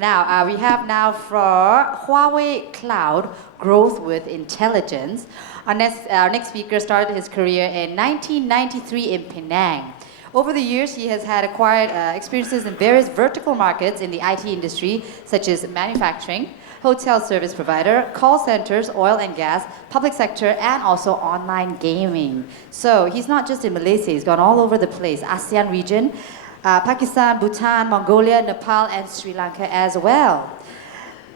Now, we have now for Huawei Cloud, Growth with Intelligence. Our next speaker started his career in 1993 in Penang. Over the years, he has had acquired experiences in various vertical markets in the IT industry, such as manufacturing, hotel service provider, call centers, oil and gas, public sector, and also online gaming. So he's not just in Malaysia, he's gone all over the place, ASEAN region, Pakistan, Bhutan, Mongolia, Nepal, and Sri Lanka as well.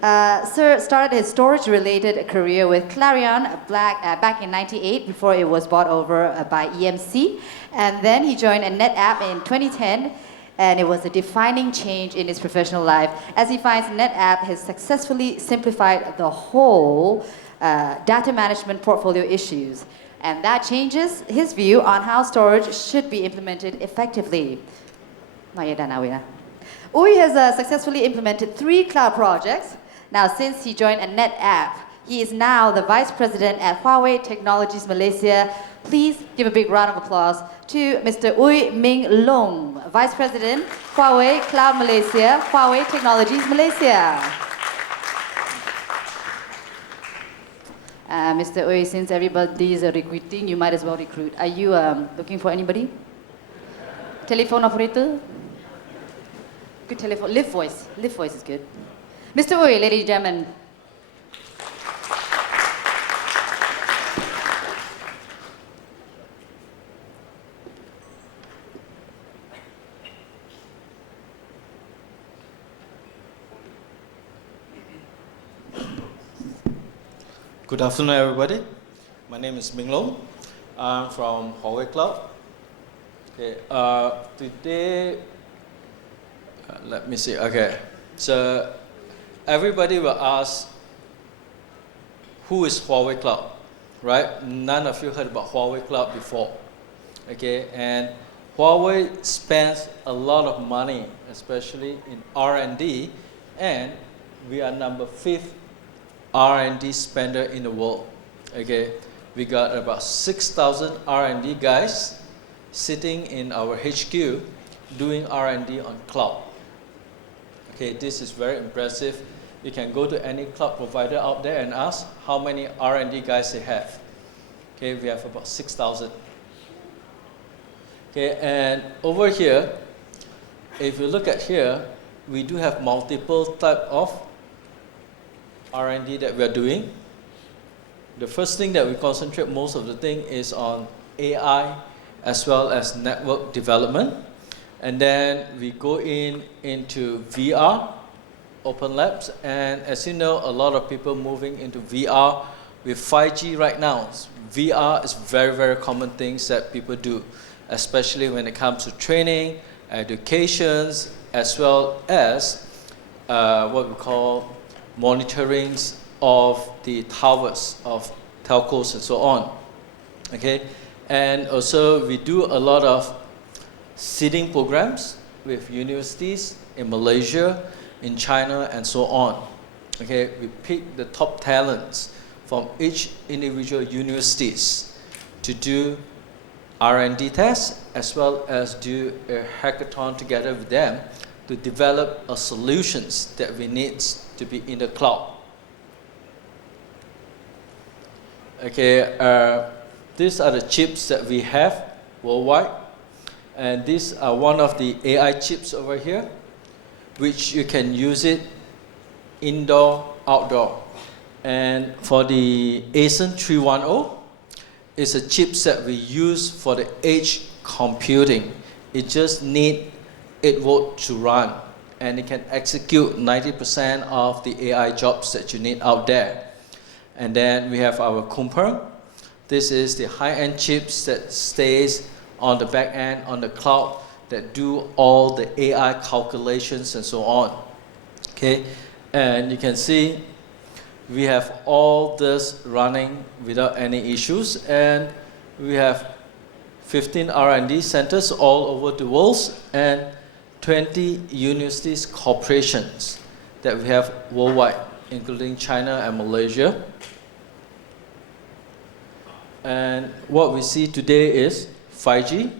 Sir started his storage-related career with Clarion back in '98 before it was bought over by EMC. And then he joined NetApp in 2010, and it was a defining change in his professional life, as he finds NetApp has successfully simplified the whole data management portfolio issues. And that changes his view on how storage should be implemented effectively. Ooi has successfully implemented 3 cloud projects. Now, since he joined a NetApp, he is now the Vice President at Huawei Technologies Malaysia. Please give a big round of applause to Mr. Ooi Ming Loong, Vice President, Huawei Cloud Malaysia, Huawei Technologies Malaysia. Mr. Ooi, since everybody is recruiting, you might as well recruit. Are you looking for anybody? Telephone operator? Good telephone. Live voice. Live voice is good. Mr. Ooi, ladies and gentlemen. Good afternoon, everybody. My name is Ming Loong. I'm from HUAWEI Cloud. Okay, today, let me see. Okay, so everybody will ask, who is HUAWEI Cloud, right? None of you heard about HUAWEI Cloud before. Okay, and Huawei spends a lot of money, especially in R&D, and we are number 5th R&D spender in the world. Okay, we got about 6,000 R&D guys sitting in our HQ doing R&D on cloud. Okay, this is very impressive. You can go to any cloud provider out there and ask how many R&D guys they have. Okay, we have about 6,000. Okay, and over here, if you look at here, we do have multiple type of R&D that we are doing. The first thing that we concentrate most of the thing is on AI as well as network development. And then we go into VR, open labs, and as you know, a lot of people moving into VR with 5G right now. VR is very, very common things that people do, especially when it comes to training, educations, as well as what we call monitorings of the towers of telcos and so on. Okay, and also we do a lot of seeding programs with universities in Malaysia, in China, and so on. Okay, we pick the top talents from each individual universities to do R&D tests as well as do a hackathon together with them to develop solutions that we need to be in the cloud. Okay, these are the chips that we have worldwide, and these are one of the AI chips over here, which you can use it indoor, outdoor. And for the ASIN 310, it's a chipset we use for the edge computing. It just needs 8 volts to run, and it can execute 90% of the AI jobs that you need out there. And then we have our Kumper. This is the high-end chips that stays on the back end, on the cloud, that do all the AI calculations and so on. Okay, and you can see we have all this running without any issues, and we have 15 R&D centers all over the world and 20 universities corporations that we have worldwide, including China and Malaysia. And what we see today is 5G,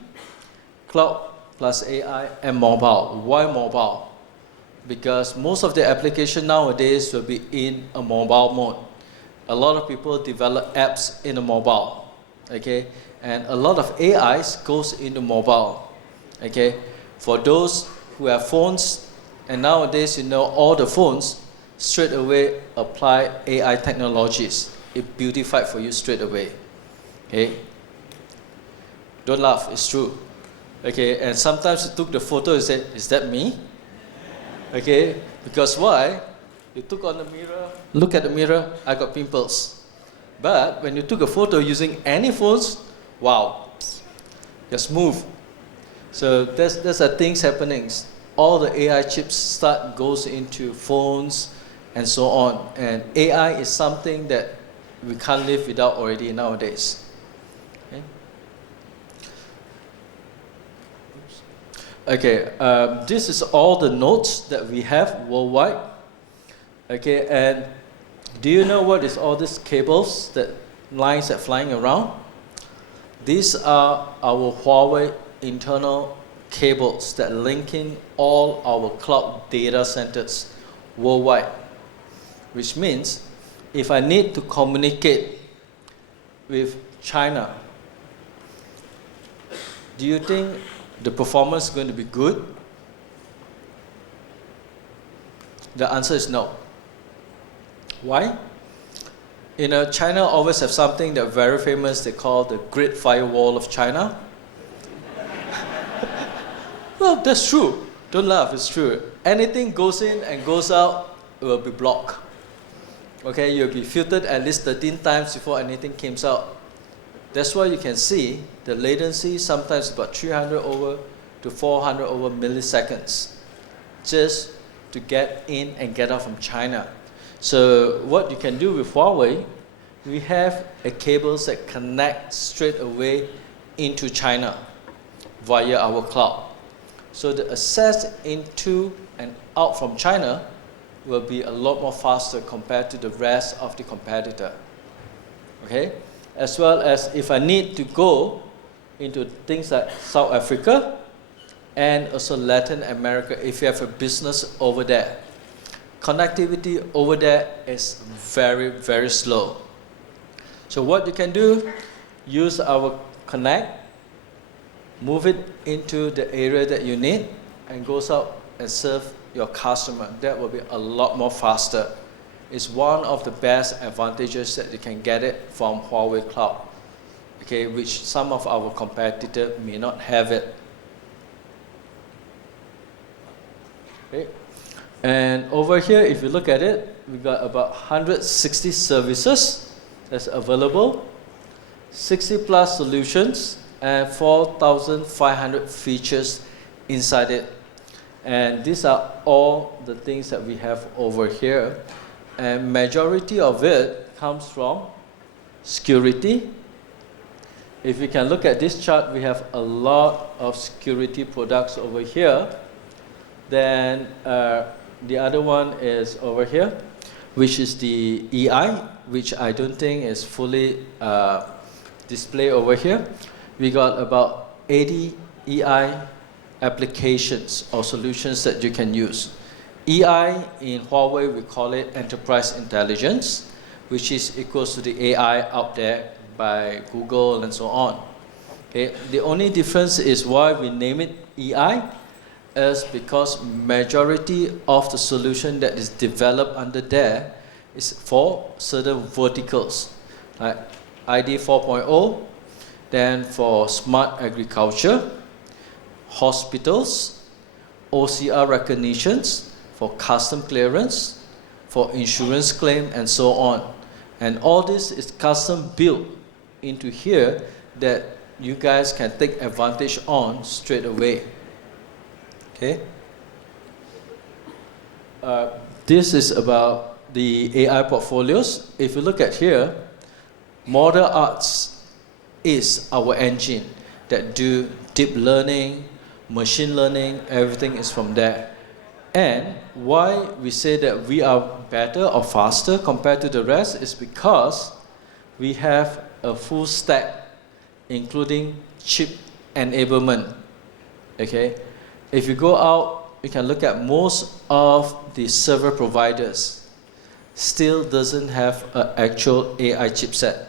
cloud plus AI, and mobile. Why mobile? because most of the application nowadays will be in a mobile mode. A lot of people develop apps in a mobile, okay? And a lot of AIs goes into mobile, okay? For those who have phones, and nowadays all the phones straight away apply AI technologies. It beautified for you straight away, okay? Don't laugh, it's true. Okay, and sometimes you took the photo and said, is that me? Okay, because why? You took on the mirror, look at the mirror, I got pimples. But when you took a photo using any phones, wow, you're smooth. So there's things happening. All the AI chips goes into phones and so on. And AI is something that we can't live without already nowadays. Okay, this is all the nodes that we have worldwide. Okay, and do you know what is all these cables, lines that flying around? These are our Huawei internal cables that link in all our cloud data centers worldwide. Which means, if I need to communicate with China, do you think the performance is going to be good? The answer is no. Why? China always have something that very famous, they call the Great Firewall of China. Well, that's true. Don't laugh, it's true. Anything goes in and goes out, it will be blocked. Okay, you'll be filtered at least 13 times before anything comes out. That's why you can see the latency sometimes about 300 over to 400 over milliseconds just to get in and get out from China. So what you can do with Huawei, we have a cables that connect straight away into China via our cloud. So the access into and out from China will be a lot more faster compared to the rest of the competitor. Okay? As well as if I need to go into things like South Africa and also Latin America, if you have a business over there. Connectivity over there is very, very slow. So what you can do, use our Connect, move it into the area that you need, and goes out and serve your customer. That will be a lot more faster. It's one of the best advantages that you can get it from Huawei Cloud, okay, which some of our competitors may not have it. Okay. And over here, if you look at it, we got about 160 services that's available, 60 plus solutions, and 4,500 features inside it. And these are all the things that we have over here. And majority of it comes from security. If you can look at this chart, we have a lot of security products over here. Then the other one is over here, which is the EI, which I don't think is fully displayed over here. We got about 80 EI applications or solutions that you can use. EI in Huawei, we call it Enterprise Intelligence, which is equals to the AI out there by Google and so on. Okay. The only difference is why we name it EI is because majority of the solution that is developed under there is for certain verticals, like ID 4.0, then for smart agriculture, hospitals, OCR recognitions, for custom clearance, for insurance claim, and so on. And all this is custom built into here that you guys can take advantage on straight away. Okay. This is about the AI portfolios. If you look at here, ModelArts is our engine that do deep learning, machine learning, everything is from there. And why we say that we are better or faster compared to the rest is because we have a full stack, including chip enablement. Okay, if you go out you can look at most of the server providers still doesn't have an actual AI chipset.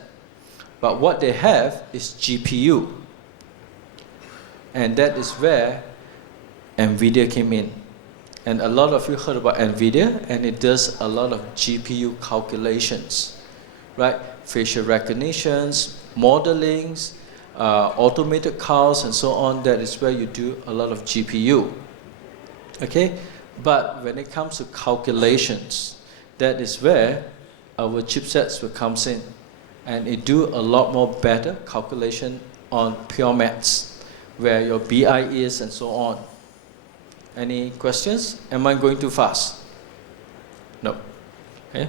But what they have is GPU. And that is where NVIDIA came in. And a lot of you heard about NVIDIA, and it does a lot of GPU calculations, right? Facial recognitions, modelings, automated cars, and so on. That is where you do a lot of GPU. Okay? But when it comes to calculations, that is where our chipsets will come in. And it do a lot more better calculation on pure maths, where your BI is and so on. Any questions? Am I going too fast? No. Okay.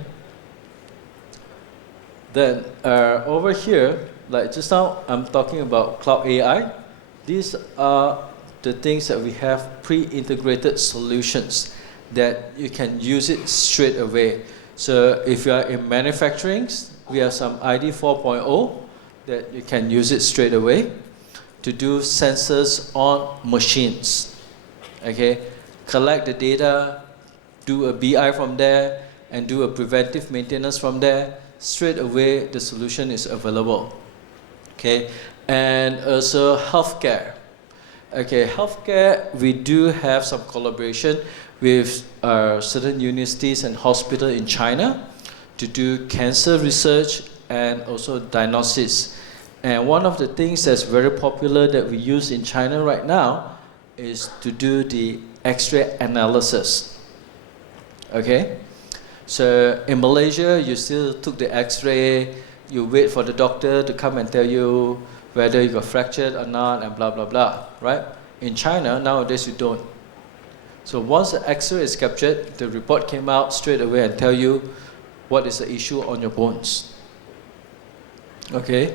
Then over here, like just now, I'm talking about cloud AI. These are the things that we have pre-integrated solutions that you can use it straight away. So if you are in manufacturing, we have some ID 4.0 that you can use it straight away to do sensors on machines. Okay, collect the data, do a BI from there, and do a preventive maintenance from there. Straight away, the solution is available. Okay, and also healthcare. Okay, healthcare, we do have some collaboration with certain universities and hospitals in China to do cancer research and also diagnosis. And one of the things that's very popular that we use in China right now is to do the X-ray analysis. Okay? So in Malaysia, you still took the X-ray, you wait for the doctor to come and tell you whether you got fractured or not, and blah, blah, blah, right? In China, nowadays you don't. So once the X-ray is captured, the report came out straight away and tell you what is the issue on your bones. Okay?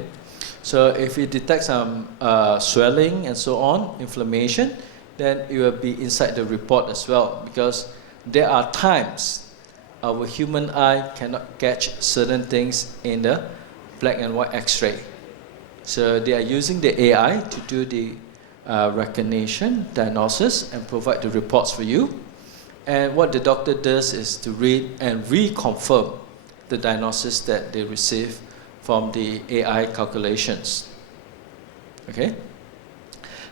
So if it detects some swelling and so on, inflammation, then it will be inside the report as well, because there are times our human eye cannot catch certain things in the black and white X-ray. So they are using the AI to do the recognition, diagnosis, and provide the reports for you. And what the doctor does is to read and reconfirm the diagnosis that they receive from the AI calculations. Okay?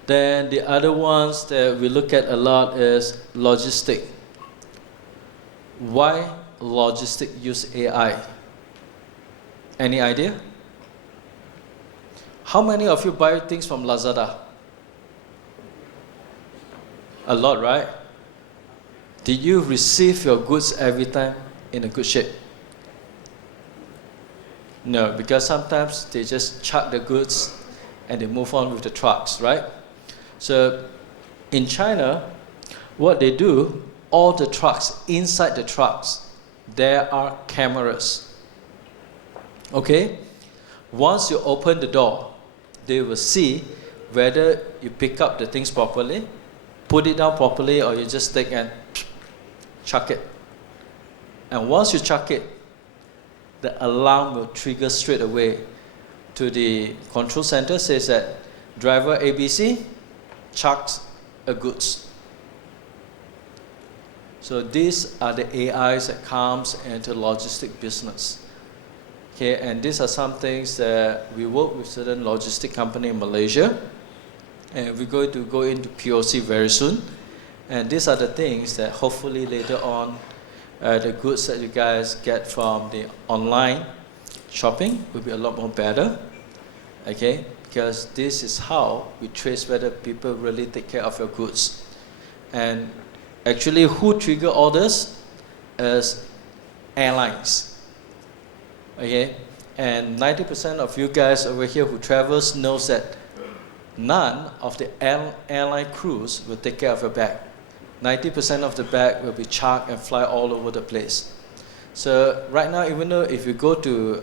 Then the other ones that we look at a lot is logistic. Why logistic use AI? Any idea? How many of you buy things from Lazada? A lot, right? Did you receive your goods every time in a good shape? No, because sometimes they just chuck the goods and they move on with the trucks, right? So in China, what they do, all the trucks, inside the trucks, there are cameras. Okay? Once you open the door, they will see whether you pick up the things properly, put it down properly, or you just take and chuck it. And once you chuck it, the alarm will trigger straight away to the control center, says that driver ABC chucks a goods. So these are the AIs that comes into logistic business. Okay, and these are some things that we work with certain logistic company in Malaysia, and we're going to go into POC very soon. And these are the things that hopefully later on, the goods that you guys get from the online shopping will be a lot more better. Okay, because this is how we trace whether people really take care of your goods. And actually, who trigger orders is airlines. Okay, and 90% of you guys over here who travels knows that none of the airline crews will take care of your bag. 90% of the bag will be chucked and fly all over the place. So right now, even though if you go to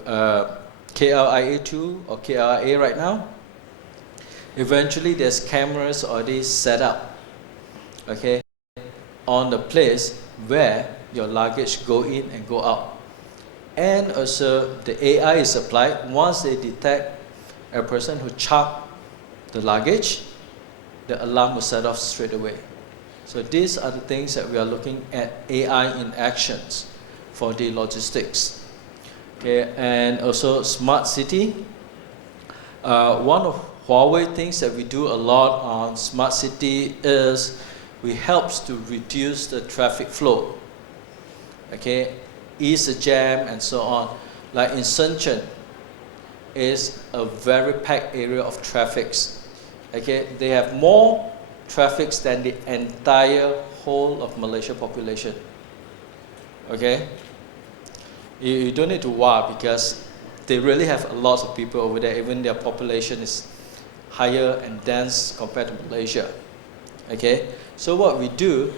KLIA2 or KLIA right now, eventually there's cameras already set up, okay, on the place where your luggage go in and go out. And also the AI is applied. Once they detect a person who chucked the luggage, the alarm will set off straight away. So these are the things that we are looking at AI in actions for the logistics. Okay, and also smart city. One of Huawei things that we do a lot on smart city is we helps to reduce the traffic flow. Okay, ease the jam and so on. Like in Shenzhen, is a very packed area of traffics. Okay, they have more traffics than the entire whole of Malaysia population. Okay, you don't need to worry because they really have a lot of people over there. Even their population is higher and dense compared to Malaysia. Okay, so what we do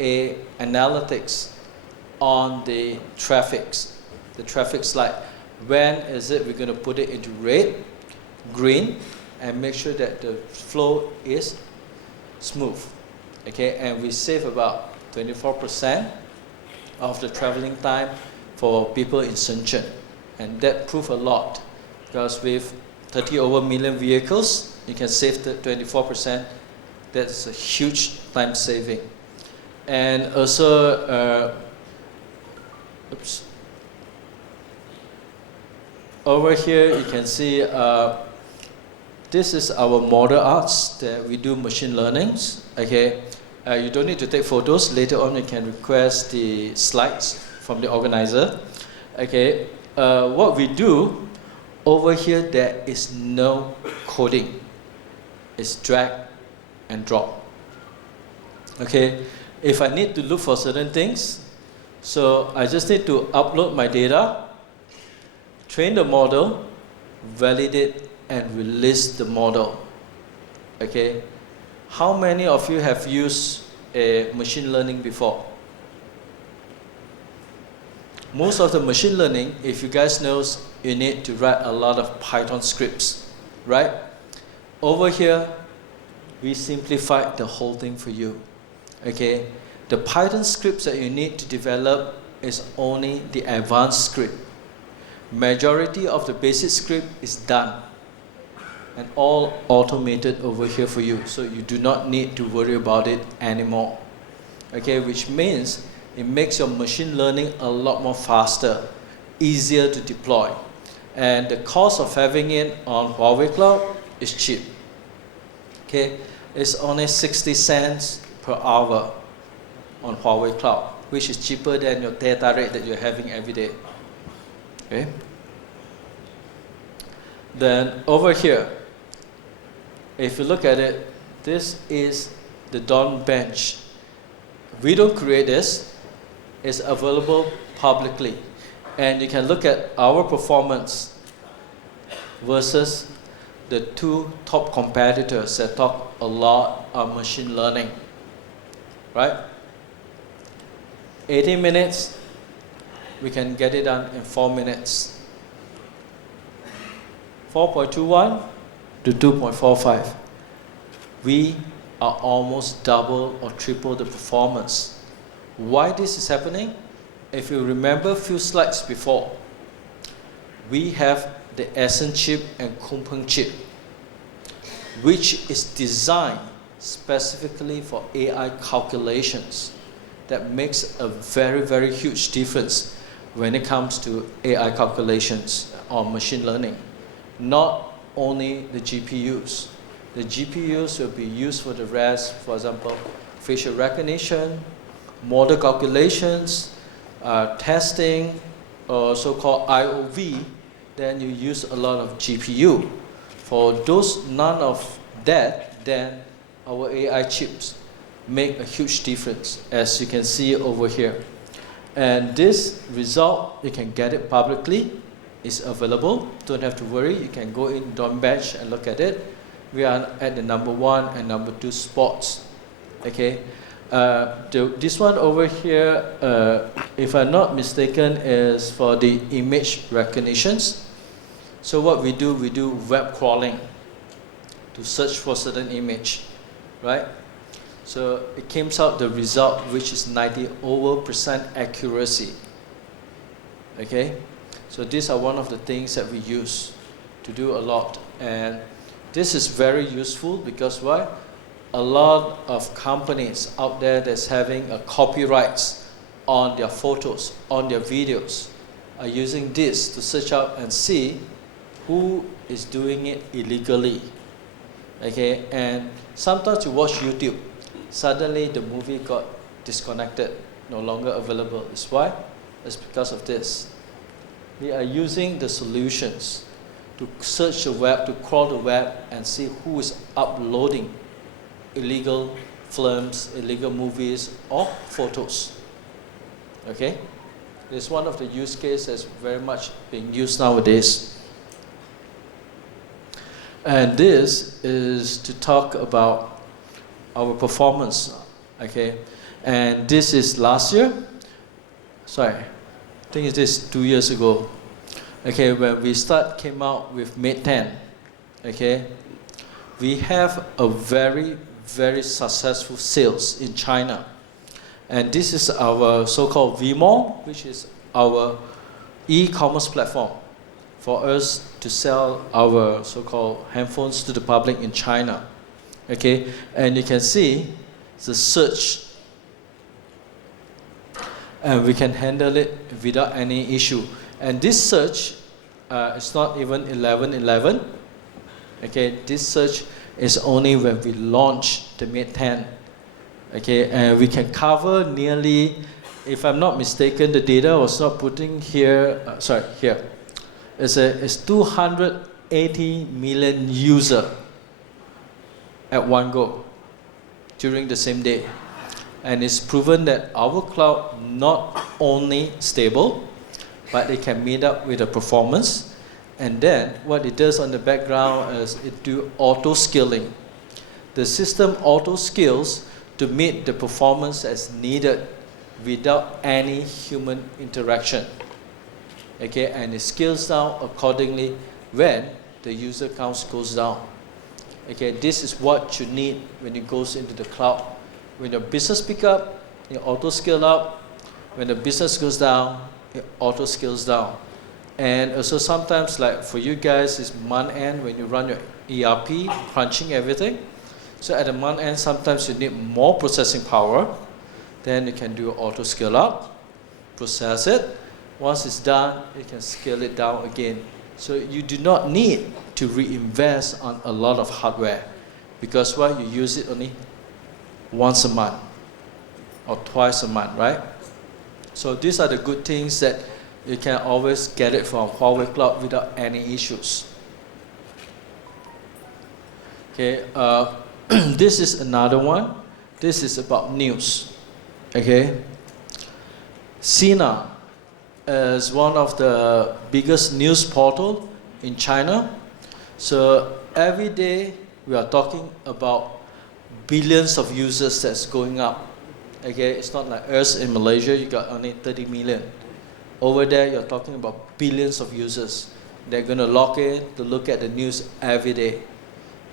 a analytics on the traffics. The traffics like when is it we're going to put it into red, green, and make sure that the flow is smooth. Okay, and we save about 24% of the traveling time for people in Shenzhen, and that proved a lot because with 30 over million vehicles, you can save the 24%. That's a huge time saving. And also, over here you can see this is our ModelArts that we do machine learnings. Okay, you don't need to take photos. Later on, you can request the slides from the organizer. Okay, what we do over here, there is no coding. It's drag and drop. Okay, if I need to look for certain things, so I just need to upload my data, train the model, validate and release the model. Okay, how many of you have used a machine learning before? Most of the machine learning, if you guys know, you need to write a lot of Python scripts, right? Over here, we simplified the whole thing for you. Okay, the Python scripts that you need to develop is only the advanced script. Majority of the basic script is done and all automated over here for you, so you do not need to worry about it anymore. Okay, which means it makes your machine learning a lot more faster, easier to deploy, and the cost of having it on Huawei Cloud is cheap. Okay, it's only 60 cents per hour on Huawei Cloud, which is cheaper than your data rate that you're having every day. Okay. Then over here, if you look at it, this is the Dawn bench. We don't create this. It's available publicly. And you can look at our performance versus the two top competitors that talk a lot on machine learning. Right? 18 minutes, we can get it done in 4 minutes. 4.21 to 2.45. We are almost double or triple the performance. Why this is happening? If you remember a few slides before, we have the Essence chip and Kunpeng chip, which is designed specifically for AI calculations. That makes a very, very huge difference when it comes to AI calculations or machine learning. Not only the GPUs. The GPUs will be used for the rest, for example, facial recognition, model calculations, testing, or so-called IOV, then you use a lot of GPU. For those none of that, then our AI chips make a huge difference, as you can see over here. And this result, you can get it publicly. It's available. Don't have to worry. You can go in Dawn bench and look at it. We are at the number 1 and number 2 spots. Okay. This one over here, if I'm not mistaken, is for the image recognitions. So what we do web crawling to search for certain image, right? So it came out the result, which is 90% accuracy. Okay. So these are one of the things that we use to do a lot, and this is very useful because why? a lot of companies out there that's having a copyrights on their photos, on their videos, are using this to search out and see who is doing it illegally. Okay, and sometimes you watch YouTube, suddenly the movie got disconnected, no longer available. It's why? It's because of this. We are using the solutions to search the web, to crawl the web and see who is uploading illegal films, illegal movies or photos. Okay? It's one of the use cases that's very much being used nowadays. And this is to talk about our performance. Okay? And this is last year. Sorry, I think it is 2 years ago. Okay, when we came out with Mate 10, okay, we have a very, very successful sales in China. And this is our so-called VMall, which is our e-commerce platform for us to sell our so-called handphones to the public in China. Okay, and you can see the search, and we can handle it without any issue. And this search is not even 11:11. Okay, this search is only when we launch the Mate 10. Okay, and we can cover nearly, if I'm not mistaken, the data was not putting here. Here. It's 280 million users at one go during the same day. And it's proven that our cloud not only stable, but it can meet up with the performance. And then what it does on the background is it do auto scaling. The system auto scales to meet the performance as needed without any human interaction. Okay, and it scales down accordingly when the user count goes down. Okay, this is what you need when it goes into the cloud. When your business pick up, it auto scale up. When the business goes down, it auto scales down. And also sometimes, like for you guys, it's month end when you run your ERP, crunching everything. So at the month end, sometimes you need more processing power. Then you can do auto scale up, process it. Once it's done, you can scale it down again. So you do not need to reinvest on a lot of hardware, because why? You use it only once a month or twice a month, right? So these are the good things that you can always get it from HUAWEI Cloud without any issues. Okay, this is another one. This is about news. Okay, Sina is one of the biggest news portal in China. So every day we are talking about billions of users that's going up. Okay, it's not like us in Malaysia, you got only 30 million. Over there, you're talking about billions of users. They're going to log in to look at the news every day.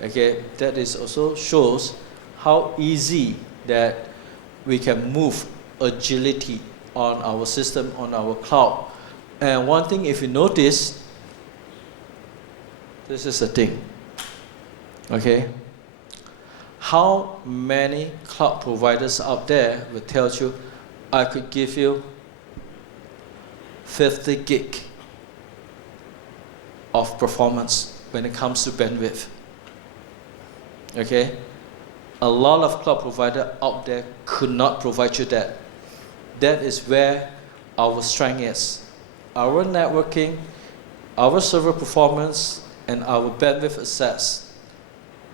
Okay, that is also shows how easy that we can move agility on our system, on our cloud. And one thing, if you notice, this is the thing. Okay, how many cloud providers out there will tell you, I could give you 50 gig of performance when it comes to bandwidth. Okay, a lot of cloud providers out there could not provide you that. That is where our strength is. Our networking, our server performance, and our bandwidth access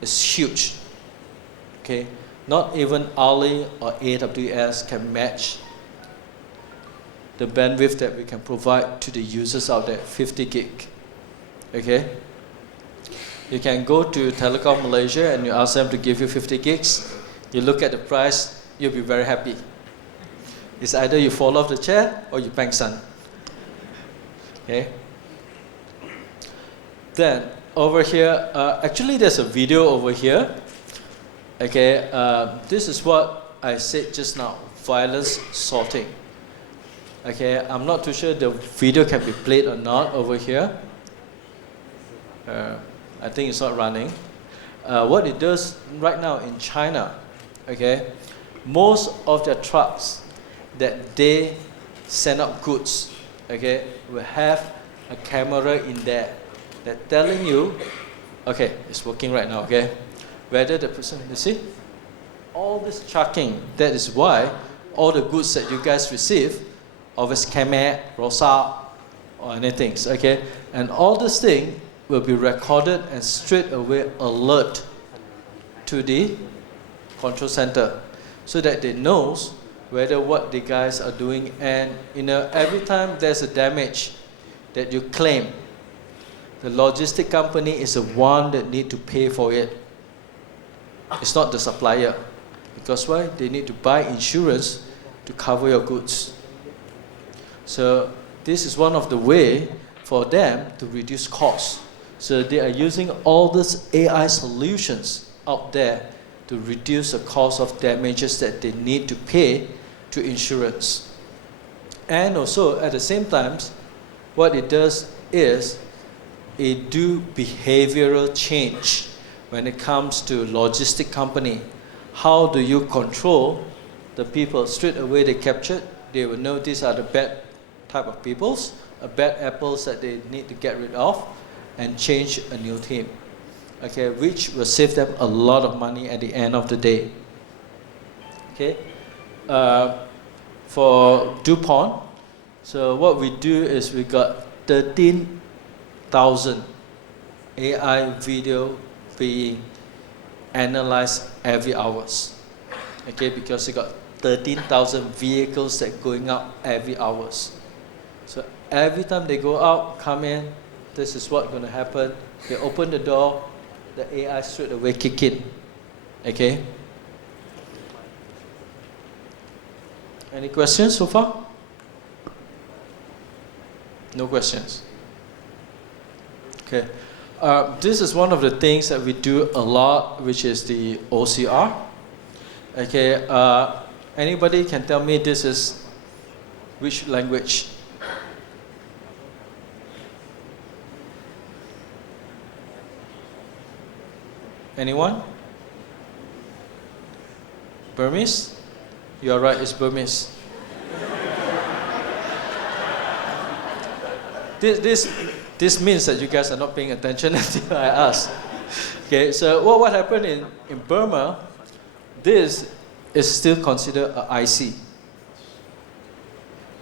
is huge. Okay, not even Ali or AWS can match the bandwidth that we can provide to the users out there, 50 gig. Okay, you can go to Telecom Malaysia and you ask them to give you 50 gigs. You look at the price, you'll be very happy. It's either you fall off the chair or you bang sun. Okay. Then over here, actually there's a video over here. Okay, this is what I said just now, violence sorting. Okay, I'm not too sure the video can be played or not over here. I think it's not running. what it does right now in China, okay, most of the trucks that they send out goods, okay, will have a camera in there that telling you, okay, it's working right now, okay, whether the person, you see, all this tracking, that is why all the goods that you guys receive, always Khmer, Rosa, or anything, okay, and all this thing will be recorded and straight away alert to the control center so that they knows whether what the guys are doing, and every time there's a damage that you claim, the logistic company is the one that need to pay for it. It's not the supplier. Because why? They need to buy insurance to cover your goods. So this is one of the way for them to reduce costs. So they are using all these AI solutions out there to reduce the cost of damages that they need to pay to insurance. And also at the same time, what it does is it do behavioral change when it comes to logistic company. How do you control the people? Straight away they captured, they will know these are the bad type of peoples, bad apples that they need to get rid of, and change a new team, okay, which will save them a lot of money at the end of the day. Okay, for DuPont, so what we do is we got 13,000 AI video being analyzed every hours, okay, because we got 13,000 vehicles that going out every hours. So every time they go out, come in, this is what's going to happen. They open the door, the AI straight away kick in. Okay? Any questions so far? No questions. Okay. This is one of the things that we do a lot, which is the OCR. Okay. Anybody can tell me this is which language? Anyone? Burmese? You are right, it's Burmese. This means that you guys are not paying attention until I ask. Okay, so what happened in Burma, this is still considered an IC.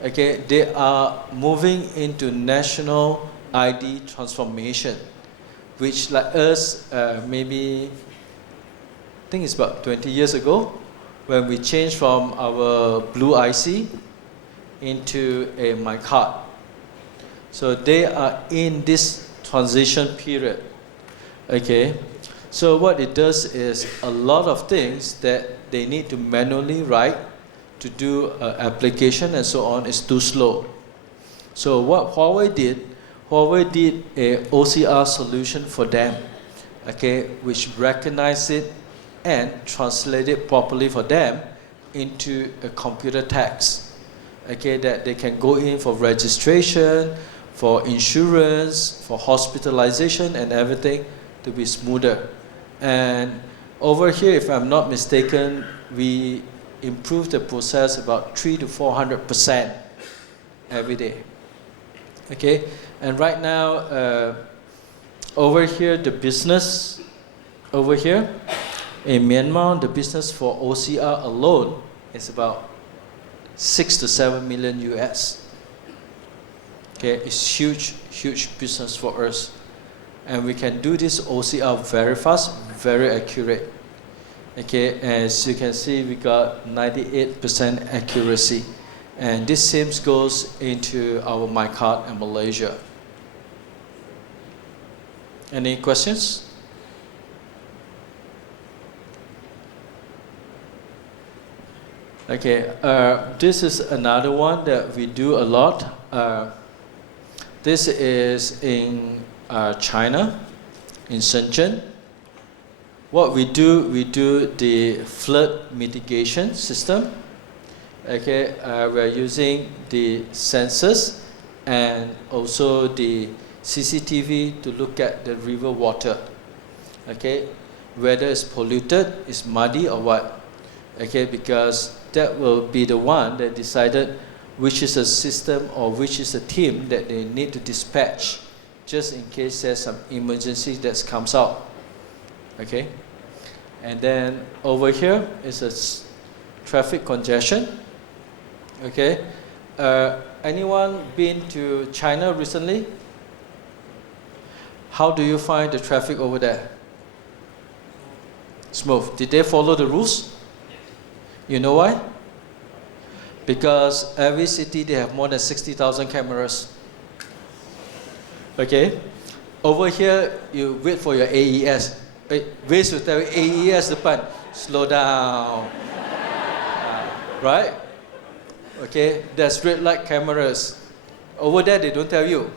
Okay, they are moving into national ID transformation, which like us, maybe, I think it's about 20 years ago, when we changed from our blue IC into a My Card. So they are in this transition period. Okay, so what it does is a lot of things that they need to manually write to do application and so on is too slow. So what Huawei did a OCR solution for them, okay, which recognized it and translate it properly for them into a computer text, okay, that they can go in for registration, for insurance, for hospitalization and everything to be smoother. And over here, if I'm not mistaken, we improve the process about 300 to 400% every day. Okay, and right now, over here, the business, over here, in Myanmar, the business for OCR alone is about 6 to 7 million US. Okay, it's huge, huge business for us. And we can do this OCR very fast, very accurate. Okay, as you can see, we got 98% accuracy. And this same goes into our My Card in Malaysia. Any questions? Okay, this is another one that we do a lot. This is in China, in Shenzhen. What we do the flood mitigation system. Okay, we're using the sensors and also the CCTV to look at the river water. Okay, whether it's polluted, it's muddy or what. Okay, because that will be the one that decided which is a system or which is a team that they need to dispatch just in case there's some emergency that comes out. Okay, and then over here is a traffic congestion. Okay, anyone been to China recently? How do you find the traffic over there? Smooth. Did they follow the rules? You know why? Because every city they have more than 60,000 cameras. Okay? Over here, you wait for your AES. Waze will tell you, AES depan, slow down. Right? Okay? There's red light cameras. Over there, they don't tell you.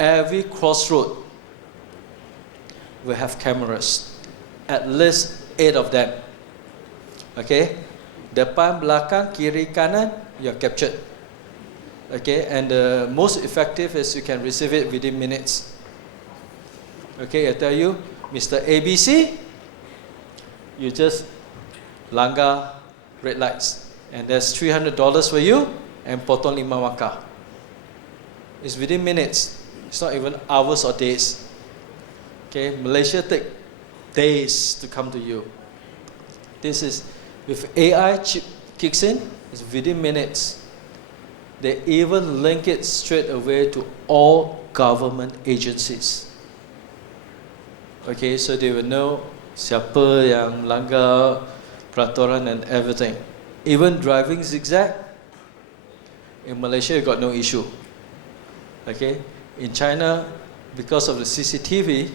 Every crossroad will have cameras. At least 8 of them. Okay? Depan, belakang, kiri, kanan, you're captured. Okay? And the most effective is you can receive it within minutes. Okay, I tell you, Mr. ABC, you just langgar red lights. And there's $300 for you and potong 5 maka. It's within minutes. It's not even hours or days. Okay, Malaysia take days to come to you. This is, with AI chip kicks in, it's within minutes. They even link it straight away to all government agencies. Okay, so they will know siapa yang langgar peraturan and everything. Even driving zigzag, in Malaysia you got no issue. Okay, in China, because of the CCTV,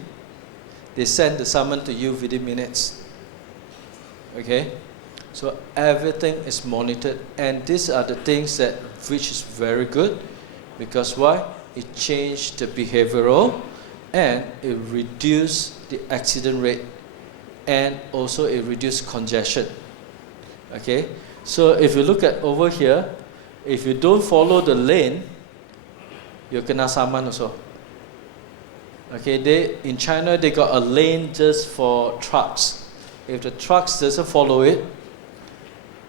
they send the summon to you within minutes. Okay, so everything is monitored, and these are the things that which is very good, because why? It changed the behavioral, and it reduced the accident rate, and also it reduced congestion. Okay, so if you look at over here, if you don't follow the lane, you kena saman also. Okay, in China they got a lane just for trucks. If the trucks doesn't follow it,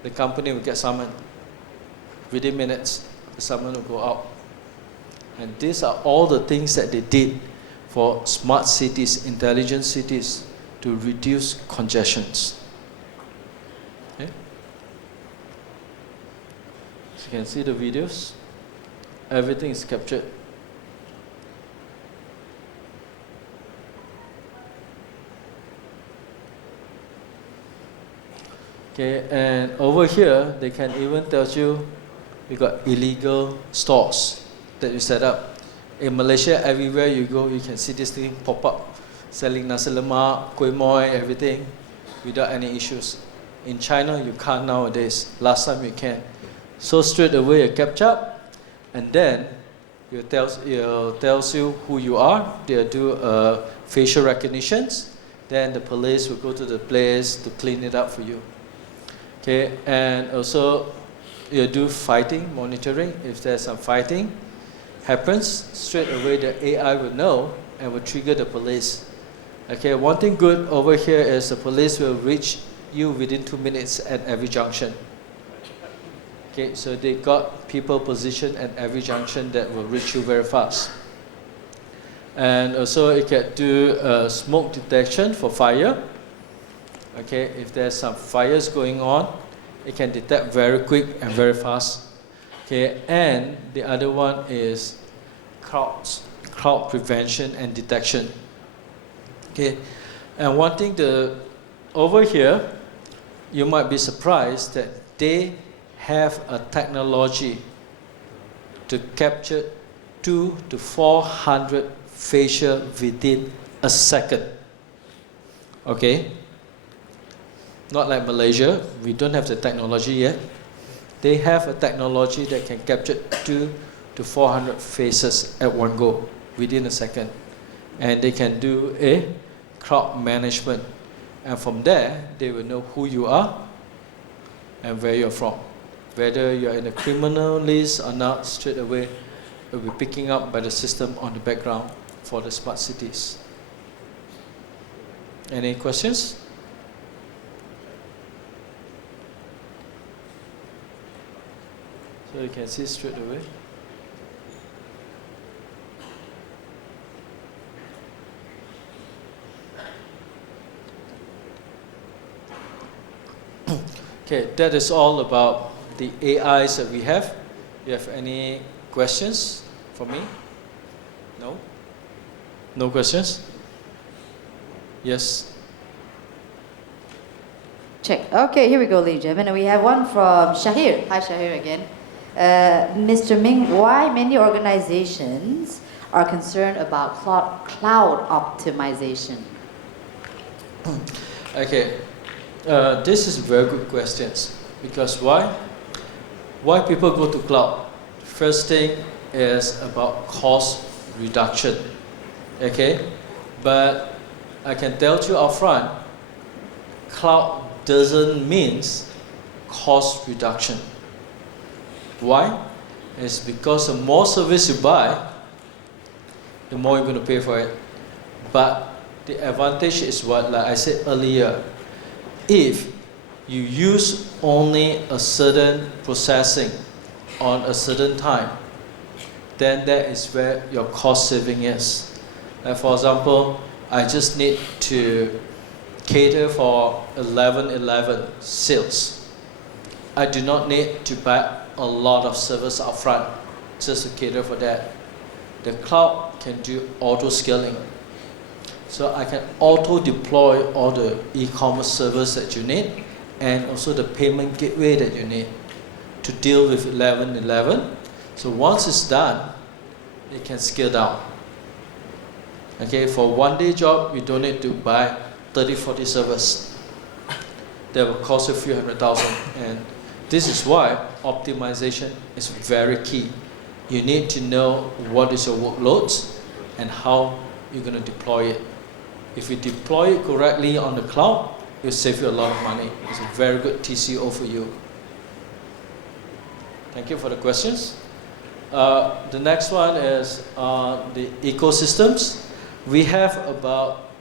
the company will get summoned. Within minutes, the summon will go out. And these are all the things that they did for smart cities, intelligent cities, to reduce congestions. Okay? So you can see the videos. Everything is captured. Okay, and over here, they can even tell you, we got illegal stores that you set up. In Malaysia, everywhere you go, you can see this thing pop up, selling nasi lemak, kuih moi, everything, without any issues. In China, you can't nowadays. Last time you can. So straight away, you capture, and then it tells you who you are. They'll do facial recognitions. Then the police will go to the place to clean it up for you. Okay, and also you do fighting, monitoring. If there's some fighting happens, straight away the AI will know and will trigger the police. Okay, one thing good over here is the police will reach you within 2 minutes at every junction. Okay, so they got people positioned at every junction that will reach you very fast. And also it can do smoke detection for fire. Okay, if there's some fires going on, it can detect very quick and very fast. Okay, and the other one is crowd prevention and detection. Okay, and one thing over here, you might be surprised that they have a technology to capture 200 to 400 facial within a second. Okay. Not like Malaysia, we don't have the technology yet. They have a technology that can capture 200 to 400 faces at one go within a second. And they can do a crowd management. And from there, they will know who you are and where you're from. Whether you're in a criminal list or not, straight away, it will be picking up by the system on the background for the smart cities. Any questions? So you can see straight away. Okay, that is all about the AIs that we have. You have any questions for me? No? No questions? Yes? Check. Okay, here we go, ladies and gentlemen. And we have one from Shahir. Hi, Shahir again. Mr. Ming, why many organizations are concerned about cloud optimization? Okay, this is very good questions. Because why? Why people go to cloud? First thing is about cost reduction. Okay, but I can tell you upfront, cloud doesn't mean cost reduction. Why? It's because the more service you buy, the more you're going to pay for it. But the advantage is what, like I said earlier, if you use only a certain processing on a certain time, then that is where your cost saving is. Like for example, I just need to cater for 11/11 sales. I do not need to buy a lot of servers upfront just to cater for that. The cloud can do auto scaling. So I can auto deploy all the e-commerce servers that you need and also the payment gateway that you need to deal with 11/11. So once it's done, it can scale down. Okay, for one day job, you don't need to buy 30-40 servers. That will cost you a few $100,000. And this is why optimization is very key. You need to know what is your workloads and how you're going to deploy it. If you deploy it correctly on the cloud, it will save you a lot of money. It's a very good TCO for you. Thank you for the questions. The next one is the ecosystems. We have about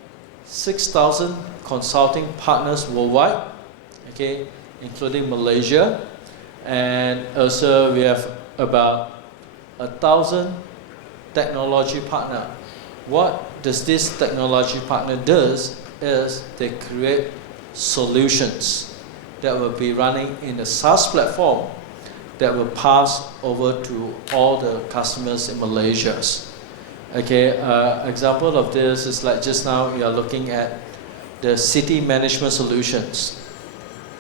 6,000 consulting partners worldwide, okay, including Malaysia, and also we have about 1,000 technology partner. What does this technology partner does is they create solutions that will be running in the SaaS platform that will pass over to all the customers in Malaysia. Okay, example of this is like just now you are looking at the city management solutions.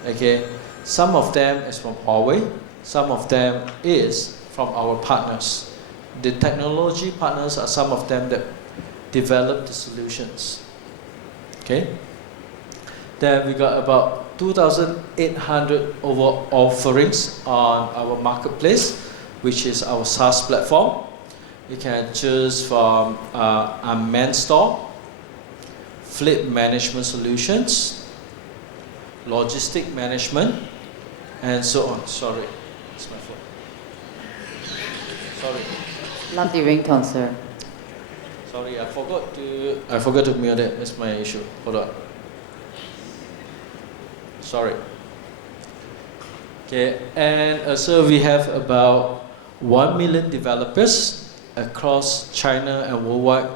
Okay, some of them is from Huawei, some of them is from our partners. The technology partners are some of them that develop the solutions. Okay, then we got about 2,800 over offerings on our marketplace, which is our SaaS platform. You can choose from unmanned store, fleet management solutions, logistic management, and so on. Sorry, it's my phone. Sorry. Lovely ringtone, sir. Sorry, I forgot to mute it. That's my issue. Hold on. Sorry. Okay, and so we have about 1 million developers across China and worldwide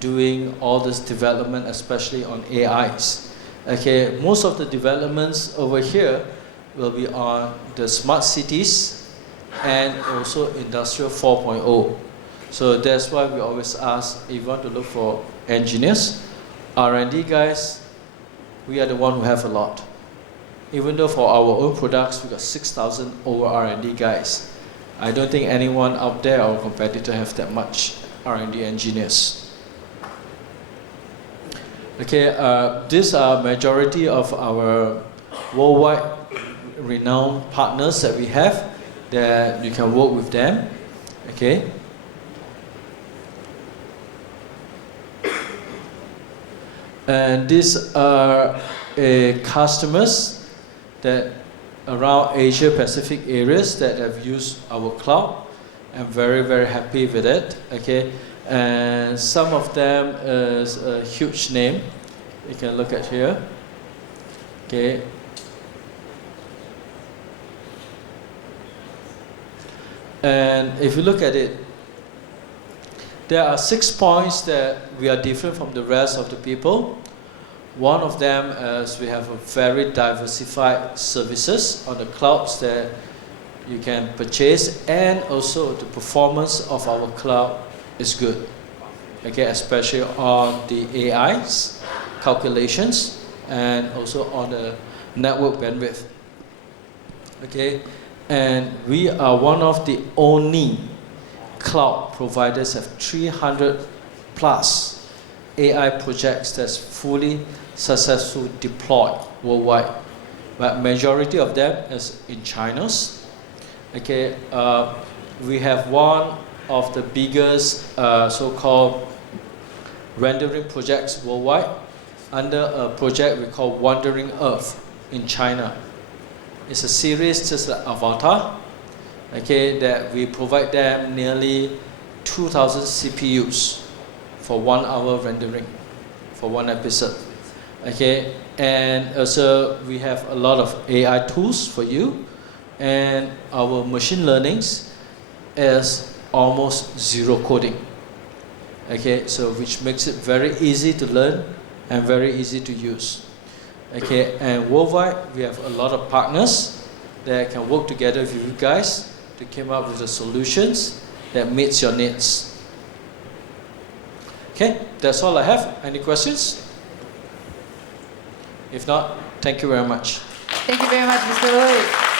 doing all this development, especially on AIs. Okay, most of the developments over here will be on the smart cities and also Industrial 4.0. So that's why we always ask if you want to look for engineers, R&D guys, we are the one who have a lot. Even though for our own products, we got 6,000 over R&D guys. I don't think anyone out there, our competitor, have that much R&D engineers. Okay, these are majority of our worldwide renowned partners that we have, that you can work with them. Okay. And these are customers that around Asia Pacific areas that have used our cloud. I'm very, very happy with it. Okay, and some of them is a huge name. You can look at here. Okay. And if you look at it, there are 6 points that we are different from the rest of the people. One of them is we have a very diversified services on the clouds that you can purchase, and also the performance of our cloud is good. Okay, especially on the AI's calculations and also on the network bandwidth. Okay, and we are one of the only cloud providers have 300 plus AI projects that's fully successfully deployed worldwide, but majority of them is in China. Okay, we have one of the biggest so-called rendering projects worldwide under a project we call Wandering Earth in China. It's a series just like Avatar, okay, that we provide them nearly 2,000 CPUs for 1 hour rendering for one episode. Okay, and also we have a lot of AI tools for you, and our machine learnings is almost zero coding. Okay, so which makes it very easy to learn and very easy to use. Okay, and worldwide we have a lot of partners that can work together with you guys to come up with the solutions that meets your needs. Okay, that's all I have. Any questions? If not, thank you very much. Thank you very much, Mr. Ooi.